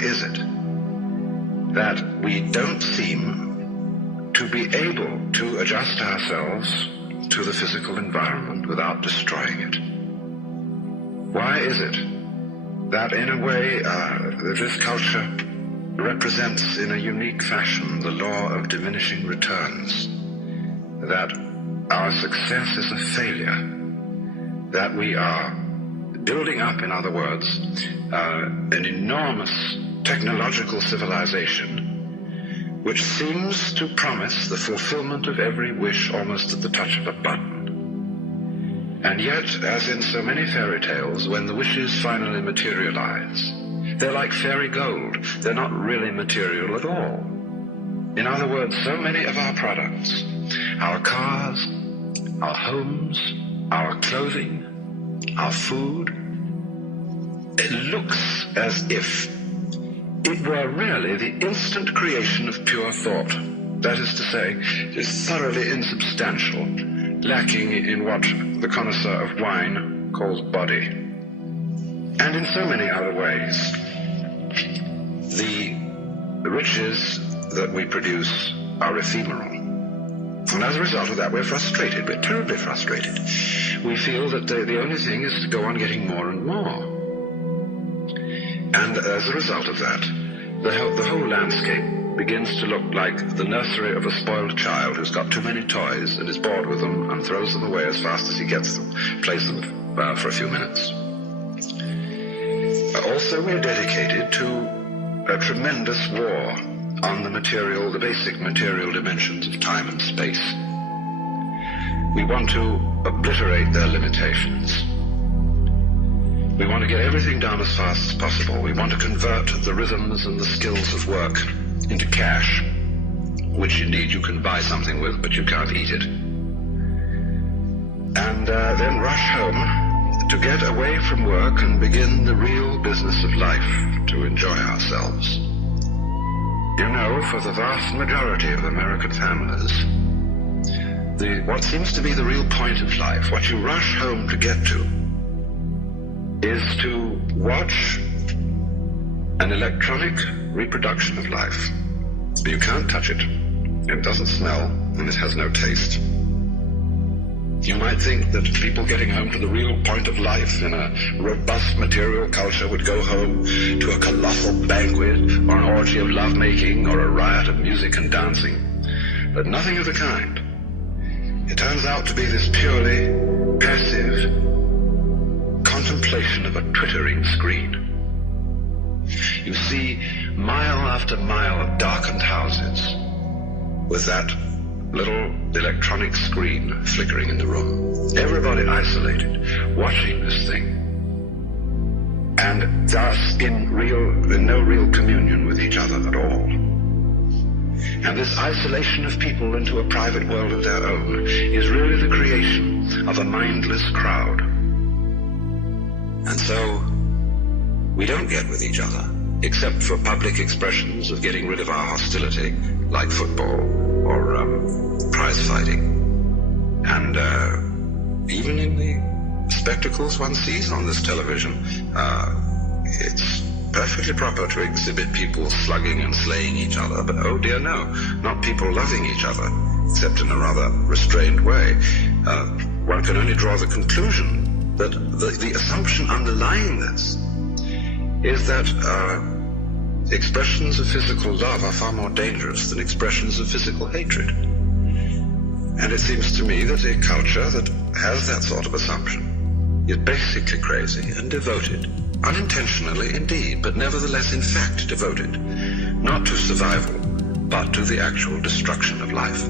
is it that we don't seem to be able to adjust ourselves to the physical environment without destroying it? Why is it that in a way this culture represents in a unique fashion the law of diminishing returns, that our success is a failure, that we are building up, in other words, an enormous technological civilization which seems to promise the fulfillment of every wish almost at the touch of a button. And yet, as in so many fairy tales, when the wishes finally materialize, they're like fairy gold. They're not really material at all. In other words, so many of our products, our cars, our homes, our clothing, our food, it looks as if it were really the instant creation of pure thought. That is to say, it is thoroughly insubstantial, lacking in what the connoisseur of wine calls body. And in so many other ways, the riches that we produce are ephemeral. And as a result of that, we're frustrated. We're terribly frustrated. We feel that the only thing is to go on getting more and more. And as a result of that, the whole landscape begins to look like the nursery of a spoiled child who's got too many toys and is bored with them and throws them away as fast as he gets them, plays them for a few minutes. Also, we're dedicated to a tremendous war on the basic material dimensions of time and space. We want to obliterate their limitations. We want to get everything done as fast as possible. We want to convert the rhythms and the skills of work into cash, which indeed you can buy something with, but you can't eat it. And then rush home to get away from work and begin the real business of life, to enjoy ourselves. You know, for the vast majority of American families, what seems to be the real point of life, what you rush home to get to, is to watch an electronic reproduction of life. You can't touch it. It doesn't smell, and it has no taste. You might think that people getting home to the real point of life in a robust material culture would go home to a colossal banquet or an orgy of lovemaking or a riot of music and dancing. But nothing of the kind. It turns out to be this purely passive contemplation of a twittering screen. You see mile after mile of darkened houses with that little electronic screen flickering in the room. Everybody isolated, watching this thing, and thus in no real communion with each other at all. And this isolation of people into a private world of their own is really the creation of a mindless crowd. And so we don't get with each other, except for public expressions of getting rid of our hostility, like football or prize fighting. And even in the spectacles one sees on this television, it's perfectly proper to exhibit people slugging and slaying each other, but oh dear no, not people loving each other, except in a rather restrained way. One can only draw the conclusion that the assumption underlying this is that expressions of physical love are far more dangerous than expressions of physical hatred. And it seems to me that a culture that has that sort of assumption is basically crazy and devoted, unintentionally indeed, but nevertheless in fact devoted, not to survival, but to the actual destruction of life.